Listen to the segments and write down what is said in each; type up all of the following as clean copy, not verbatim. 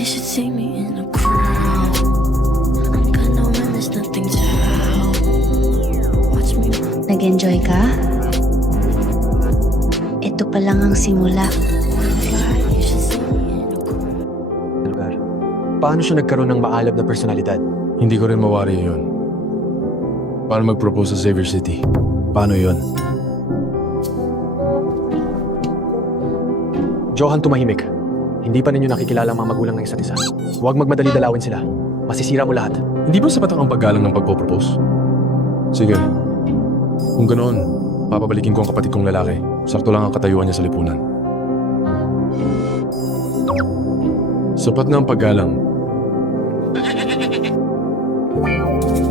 You should see me in a crowd. I'm gonna win, there's nothing to help. Watch me. Nag-enjoy ka? Ito pa lang ang simula. You should see me in a crowd. Lugar. Paano siya nagkaroon ng maalab na personalidad? Hindi ko rin mawari yun. Paano mag-propose sa Xavier City? Paano yun? Johan, tumahimik. Hindi pa ninyo nakikilala ang mga magulang ng isa't isa. Huwag magmadali dalawin sila. Masisira mo lahat. Hindi ba sapat ang paggalang ng pagpo-propose? Sige. Kung ganoon, papabalikin ko ang kapatid kong lalaki. Sakto lang ang katayuan niya sa lipunan. Sapat na ang paggalang.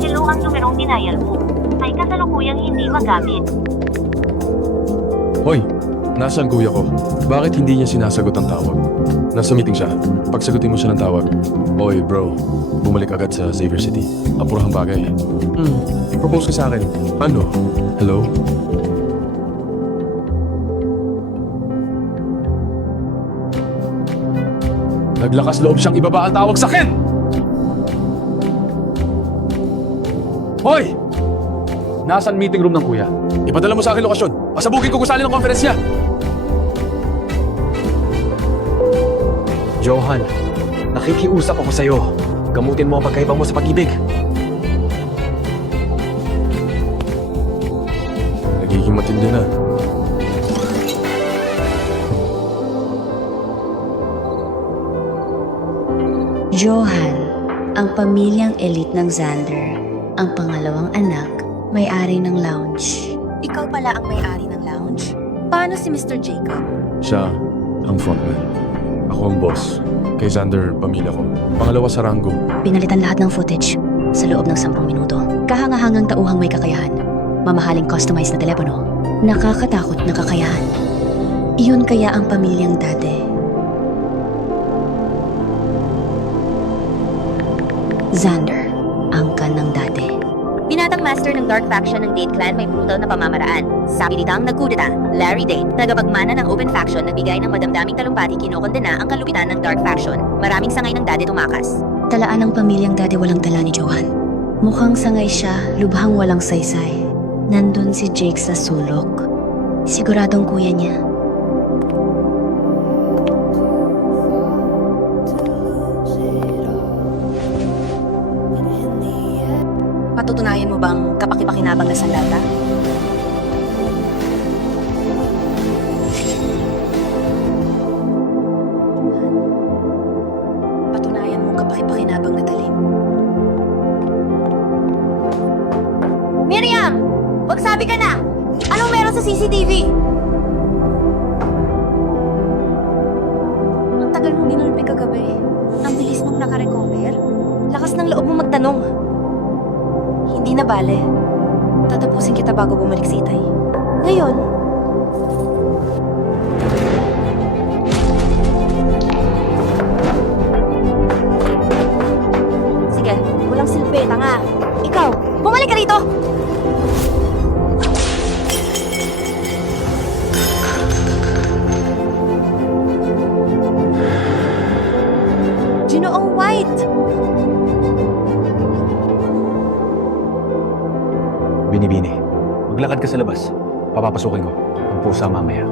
Hello, ang numerong dinayal mo ay kasalukuyang hindi magamit. Hoy! Nasaan kuya ko? Bakit hindi niya sinasagot ang tawag? Nasa meeting siya. Pagsagutin mo siya ng tawag. Oy bro, bumalik agad sa Xavier City. Apurahang bagay. I-propose ka sa akin. Ano? Hello? Naglakas loob siyang ibaba ang tawag sa akin! Hoy! Nasaan meeting room ng kuya? Ipadala mo sa akin lokasyon. Pasabugin ko gusali ng conference niya. Johan, nakikiusap ako sa'yo. Gamutin mo ang pagkaiba mo sa pag-ibig. Nagiging matindi na. Johan, ang pamilyang elite ng Xander, ang pangalawang anak, may-ari ng lounge. Ikaw pala ang may-ari ng lounge? Paano si Mr. Jacob? Siya ang frontman. Ako ang boss. Kay Xander, pamilya ko. Pangalawa sa ranggo. Pinalitan lahat ng footage sa loob ng 10 minuto. Kahangahangang tauhang may kakayahan. Mamahaling customized na telepono. Nakakatakot na kakayahan. Iyon kaya ang pamilyang dati. Xander, ang kanang dati. Binatang master ng Dark Faction ng Date Clan may brutal na pamamaraan. Sabi nitang nagkudeta, Larry Date, tagapagmana ng Open Faction nagbigay ng madamdaming talumpati kinokondena ang kalupitan ng Dark Faction. Maraming sangay ng dade tumakas. Talaan ng pamilyang dati walang tala ni Johan. Mukhang sangay siya, lubhang walang saysay. Nandun si Jake sa sulok. Siguradong kuya niya. Patutunayan mo bang kapaki-pakinabang na sandata? Patunayan mo kapaki-pakinabang na talim. Miriam! Magsabi ka na! Anong meron sa CCTV? Ang tagal mong dinulpi kagabi. Ang bilis mong nakarecover. Lakas ng loob mo magtanong. Hindi na bale. Tatapusin kita bago bumalik si Itay. Ngayon, sige, walang silbi, tanga. Ikaw, bumalik ka rito! Ginoong White! Binibini, maglakad ka sa labas. Papapasukin ko. Ang pusa mamaya.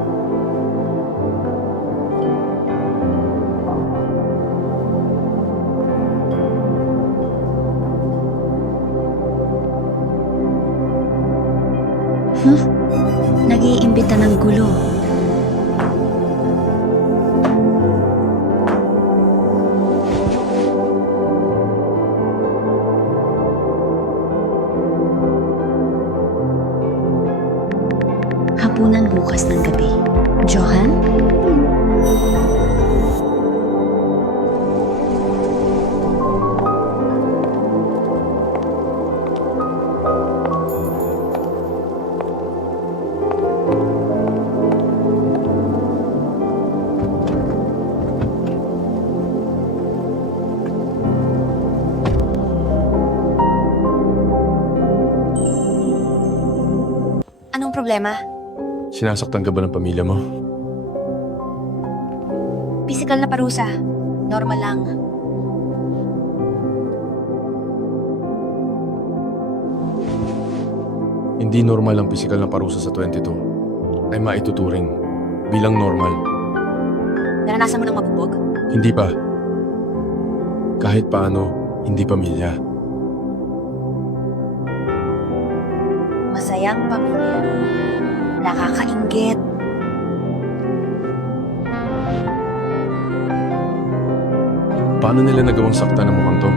Nag-iimbita ng gulo. Hapunan bukas ng gabi. Johan? Anong problema? Sinasaktan ka ba ng pamilya mo? Physical na parusa. Normal lang. hindi normal ang pisikal na parusa sa 22 ay maituturing bilang normal. Naranasan mo ng mabugbog? Hindi pa. Kahit paano, hindi pamilya. Masayang pamilya. Nakakainggit. Paano nila nagawang sakta ng mukhang to?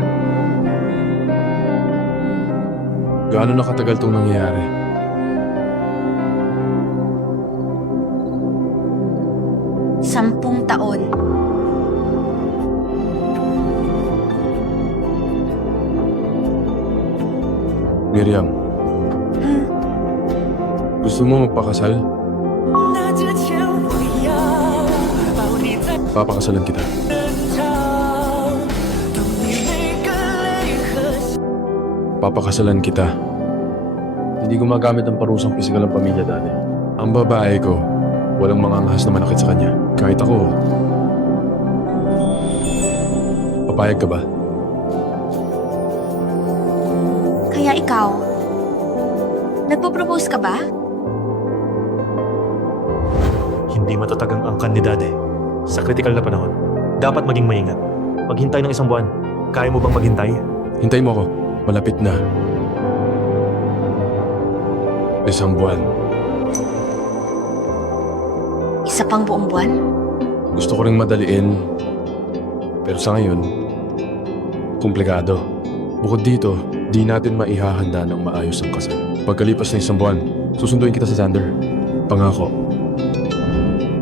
Gaano na katagal itong nangyayari? Sampung taon. Miriam, gusto mo magpakasal? Papakasalan kita. Papakasalan kita. Hindi gumagamit ng parusang pisikal ng pamilya dati. Ang babae ko, walang mangangahas na manakit sa kanya. Kahit ako. Papayag ka ba? Kaya ikaw, nagpo-propose ka ba? Hindi matatag ang angkan ni Dade. Sa kritikal na panahon, dapat maging maingat. Maghintay ng 1 buwan. Kaya mo bang maghintay? Hintay mo ako. Malapit na. 1 buwan. Isa pang buong buwan? Gusto ko ring madaliin. Pero sa ngayon, komplikado. Bukod dito, di natin maihahanda ng maayos ang kasal. Pagkalipas ng 1 buwan, susunduin kita sa Xander. Pangako.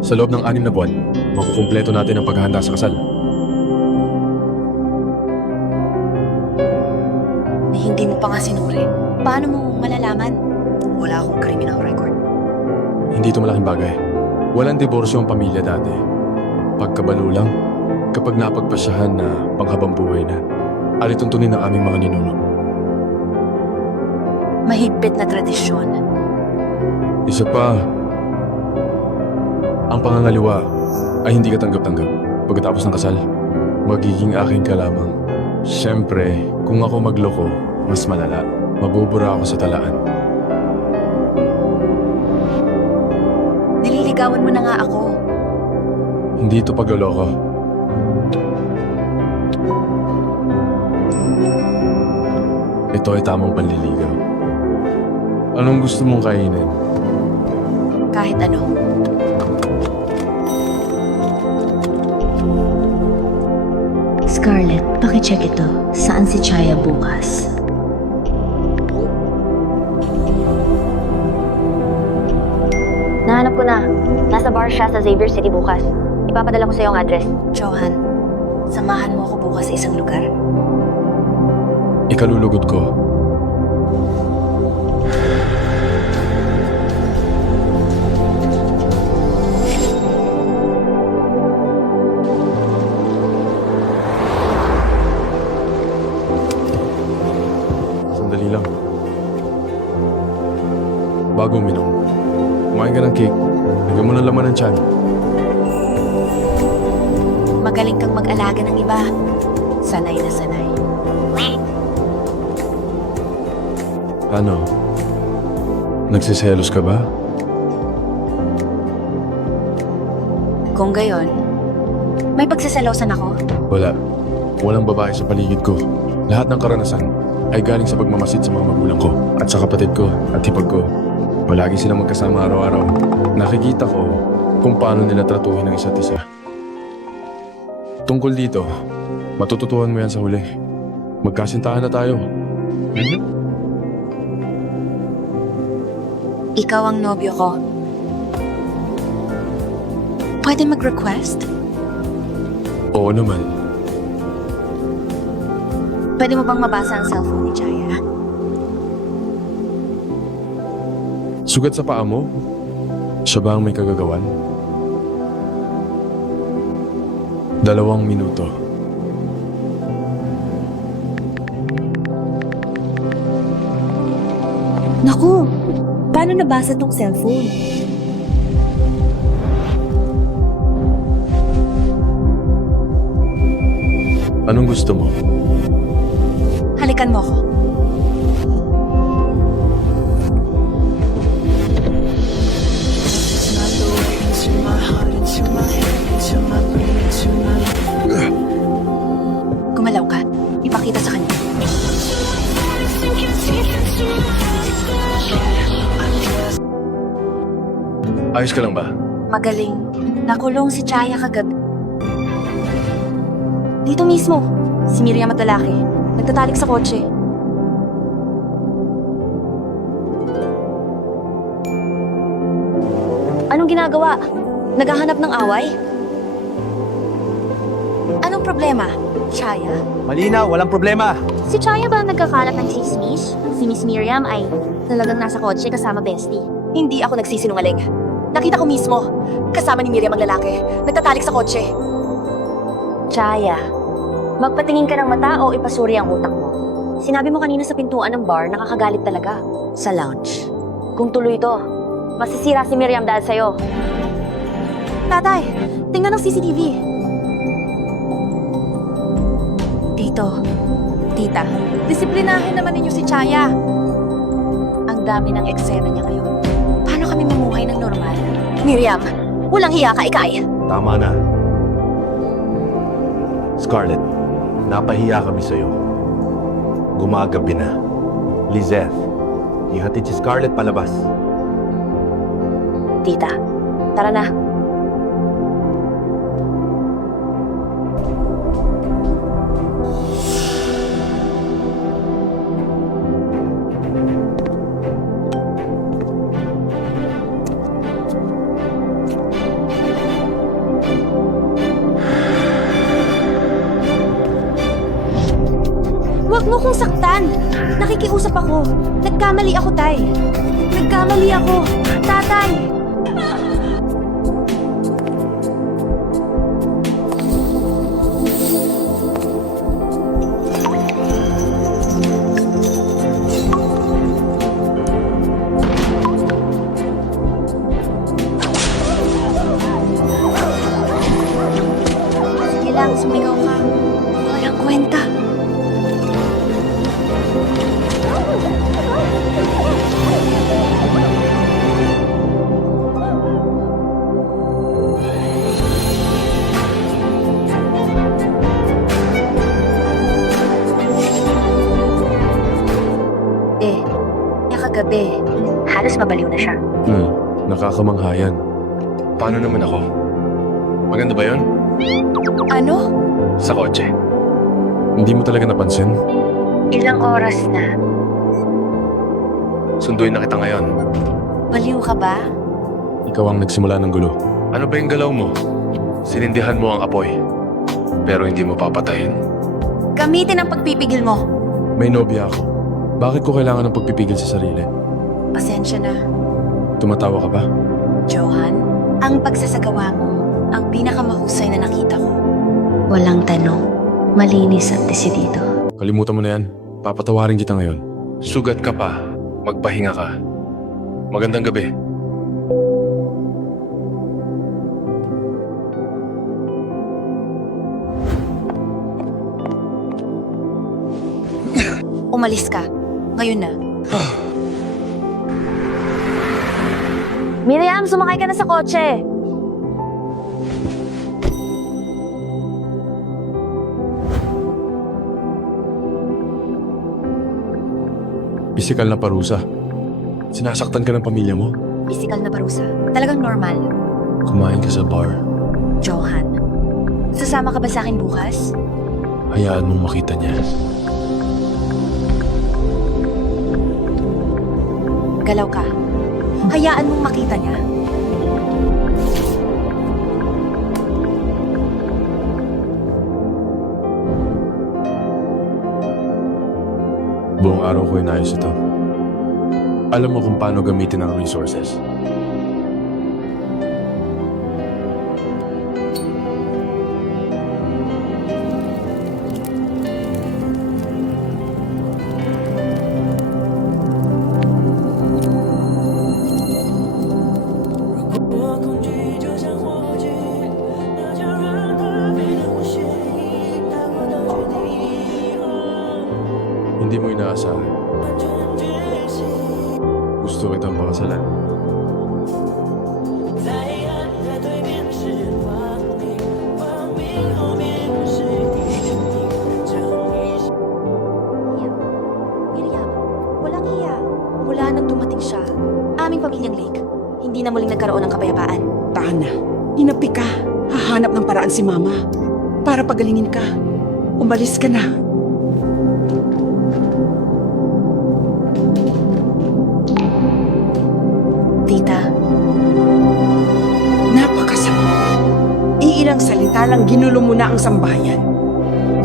Sa loob ng 6 na buwan, makukumpleto natin ang paghahanda sa kasal. Hindi mo pa nga sinuri. Paano mo malalaman? Wala akong criminal record. Hindi ito malaking bagay. Walang diborsyo ang pamilya dati. Pagkabalo lang, kapag napagpasyahan na panghabang buhay na, alituntunin ng aming mga ninuno. Mahigpit na tradisyon. Isa pa, ang pangangaliwa ay hindi ka tanggap-tanggap. Pagkatapos ng kasal, magiging aking ka lamang. Siyempre, kung ako magloko, mas malala. Mabubura ako sa talaan. Nililigawan mo na nga ako. Hindi ito pagloloko. Ito ay tamang panliligaw. Anong gusto mong kainin? Kahit ano. Scarlett, pakicheck ito. Saan si Chaya bukas? Nahanap ko na. Nasa bar siya sa Xavier City bukas. Ipapadala ko sa iyo ang address. Johan, samahan mo ako bukas sa isang lugar. Ikalulugod ko. Sandali lang. Bago uminom, kumain ka ng cake. Lagyan mo ng laman ng tiyan. Magaling kang mag-alaga ng iba. Sanay na sanay. Ano? Nagsiselos ka ba? Kung gayon, may pagsaselosan ako. Wala. Walang babae sa paligid ko. Lahat ng karanasan ay galing sa pagmamasid sa mga magulang ko at sa kapatid ko at hipag ko. Palagi silang magkasama araw-araw. Nakikita ko kung paano nila tratuhin ang isa't isa. Tungkol dito, matututuhan mo yan sa huli. Magkasintahan na tayo. Ikaw ang nobyo ko. Pwede mag-request? Oo naman. Pwede mo bang mabasa ang cellphone ni Chaya? Sugat sa paa mo? Siya ba ang may kagagawan? 2 minuto. Naku! Paano nabasa tong cellphone? Anong gusto mo? Halikan mo ko. Ayos ka lang ba? Magaling. Nakulong si Chaya kagabi. Dito mismo, si Miriam at lalaki. Nagtatalik sa kotse. Anong ginagawa? Naghahanap ng away? Anong problema? Chaya? Malinaw, walang problema. Si Chaya ba ang nagkakalat ng chismis? Si Miss Miriam ay talagang nasa kotse kasama bestie. Hindi ako nagsisinungaling. Nakita ko mismo, kasama ni Miriam ang lalaki. Nagtatalik sa kotse. Chaya, magpatingin ka ng mata o ipasuri ang utak mo. Sinabi mo kanina sa pintuan ng bar, nakakagalit talaga. Sa lounge. Kung tuloy to, masisira si Miriam dahil sa'yo. Tatay, tingnan ng CCTV. Tito, tita, disiplinahin naman ninyo si Chaya. Ang dami ng eksena niya ngayon. Paano kami mamuhay ng normal? Miriam, walang hiya ka, Ikay. Tama na. Scarlett, napahiya kami sa'yo. Gumagabi na. Lizeth, ihatid si Scarlett palabas. Tita, tara na. Huwag mo kong saktan. Nakikiusap ako. Nagkamali ako, Tay. Nagkamali ako. Tatay! Sige lang, sumigaw ka. Walang kwenta. Kagabi, halos mabaliw na siya. Nakakamangha yan. Paano naman ako? Maganda ba yun? Ano? Sa kotse. Hindi mo talaga napansin? Ilang oras na. Sunduin na kita ngayon. Baliw ka ba? Ikaw ang nagsimula ng gulo. Ano ba yung galaw mo? Sinindihan mo ang apoy. Pero hindi mo papatayin. Gamitin ang pagpipigil mo. May nobya ako. Bakit ko kailangan ng pagpipigil sa sarili? Pasensya na. Tumatawa ka ba? Johan, ang pagsasagawa mo, ang pinakamahusay na nakita ko. Walang tanong. Malinis at desidido. Kalimutan mo na yan. Papatawarin kita ngayon. Sugat ka pa. Magpahinga ka. Magandang gabi. Umalis ka. Ngayon na. Miriam, sumakay ka na sa kotse. Pisikal na parusa. Sinasaktan ka ng pamilya mo. Physical na parusa. Talagang normal. Kumain ka sa bar. Johan, sasama ka ba sa akin bukas? Hayaan mong makita niya. Galaw ka. Hayaan mong makita niya. Buong araw ko inayos ito. Alam mo kung paano gamitin ang resources. Hindi mo inaasahan. Gusto kitang pakasalan. Miriam, walang iya. Mula nang dumating siya, aming pamilyang Lake, hindi na muling nagkaroon ng kapayapaan. Tahan na. Inapi ka. Hahanap ng paraan si Mama. Para pagalingin ka. Umalis ka na. Tita, Napakasama. Iilang salita lang ginulo mo na ang sambahayan.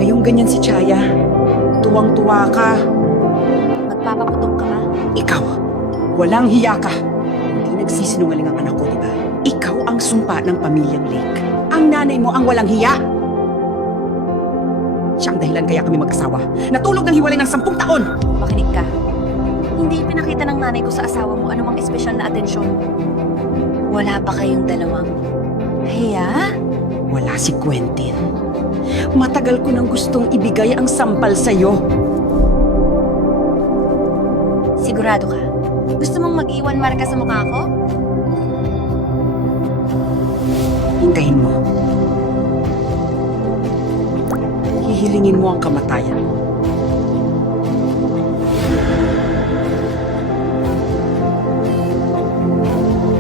Ngayong ganyan si Chaya. Tuwang-tuwa ka. Magpapaputong ka ba? Ikaw, walang hiya ka. Hindi nagsisinungaling ang anak ko, di ba? Ikaw ang sumpa ng pamilyang Lake. Ang nanay mo ang walang hiya. Siya ang dahilan kaya kami mag-asawa. Natulog ng hiwalay ng 10 taon. Makinig ka. Hindi pinakita ng nanay ko sa asawa mo anumang espesyal na atensyon. wala ba kayong dalawang? Hiya? Wala si Quentin. Matagal ko nang gustong ibigay ang sampal sa'yo. Sigurado ka? Gusto mong mag-iwan marka sa mukha ko? Hintayin mo. Hihilingin mo ang kamatayan mo.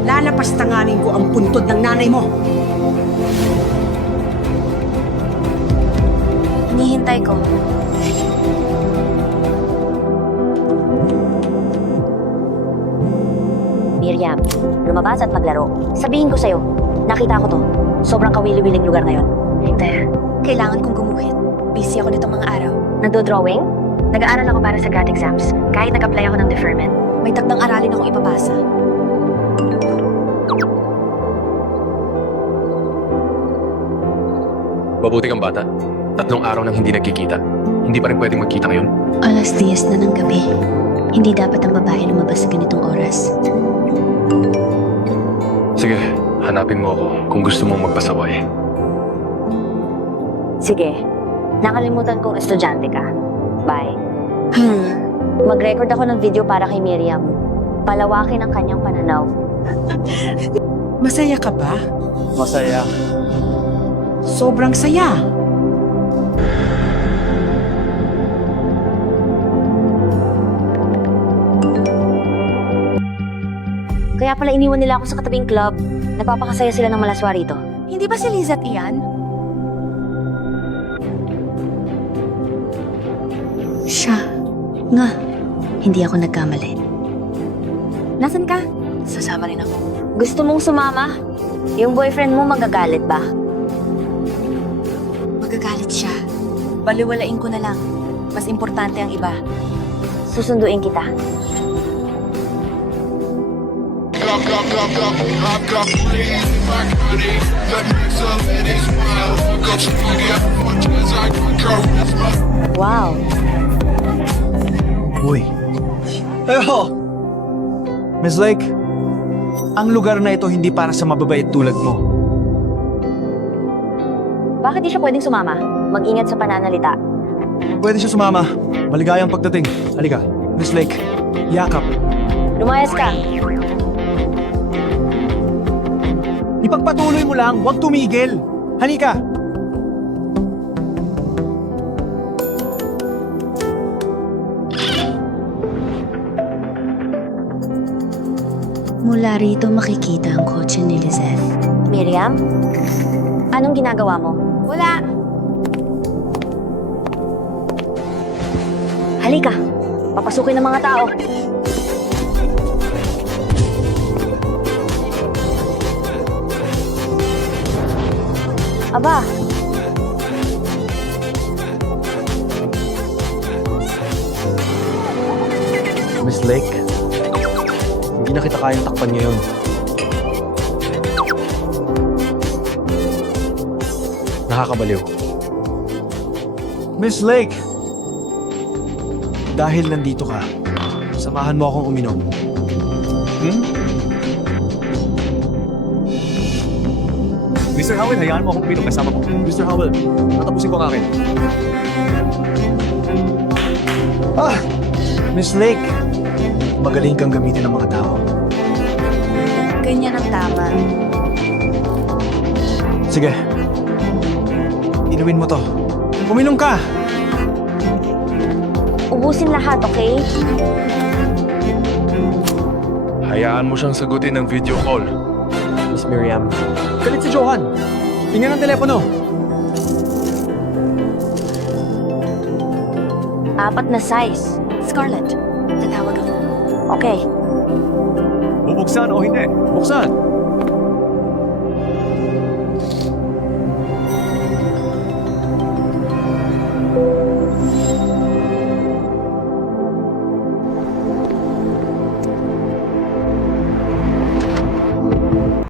Lalapastanganin ko ang puntod ng nanay mo. Hinihintay ko. Miriam, lumabas at maglaro. Sabihin ko sa'yo, nakita ko to. Sobrang kawili-wiling lugar ngayon. Hindi. Kailangan kong gumuhit. Busy ako nitong mga araw. Nagdo-drawing? Nag-aaral ako para sa GAT exams. Kahit nag-apply ako ng deferment. May takdang aralin akong ipapasa. Mabuti kang bata. 3 araw nang hindi nagkikita. Hindi pa rin pwedeng magkita ngayon. Alas 10 na ng gabi. Hindi dapat ang babae lumabas sa ganitong oras. Sige, hanapin mo ako kung gusto mong magpasaway. Sige, nakalimutan kong estudyante ka. Bye. Mag-record ako ng video para kay Miriam. Palawakin ang kanyang pananaw. Masaya ka ba? Masaya. Sobrang saya. Kaya pala iniwan nila ako sa katabing club. Nagpapakasaya sila ng malaswa rito. Hindi ba si Liz at Ian? Siya. Nga. Hindi ako nagkamali. Nasaan ka? Sasama rin ako. Gusto mong sumama? Yung boyfriend mo magagalit ba? Magagalit siya. Baliwalain ko na lang. Mas importante ang iba. Susunduin kita. Wow. Uy. Pero, Miss Lake, ang lugar na ito hindi para sa mababait tulad mo. Bakit di siya pwedeng sumama? Mag-ingat sa pananalita. Pwede siya sumama. Maligayang pagdating. Halika, Miss Lake, yakap. Lumayas ka. Ipagpatuloy mo lang, huwag tumigil. Halika. Mula rito makikita ang kotse ni Lizeth. Miriam? Anong ginagawa mo? Wala. Halika. Papasukin ng mga tao. Aba, Miss Lake, hindi na kita kayang takpan ngayon. Nakakabaliw. Miss Lake, dahil nandito ka, samahan mo akong uminom. Mr. Howell, hayaan mo akong uminom kasama mo. Mr. Howell, tatapusin ko ang akin. Miss Lake, Magaling kang gamitin ng mga tao. Ganyan ang tama. sige. Inumin mo to. Uminom ka! ubusin lahat, okay? Hayaan mo siyang sagutin ng video call. Miss Miriam. Galit si Johan. Tingnan ang telepono. 4 na size. Scarlett, tatawag ako. Okay. Bubuksan o hindi? Buksan.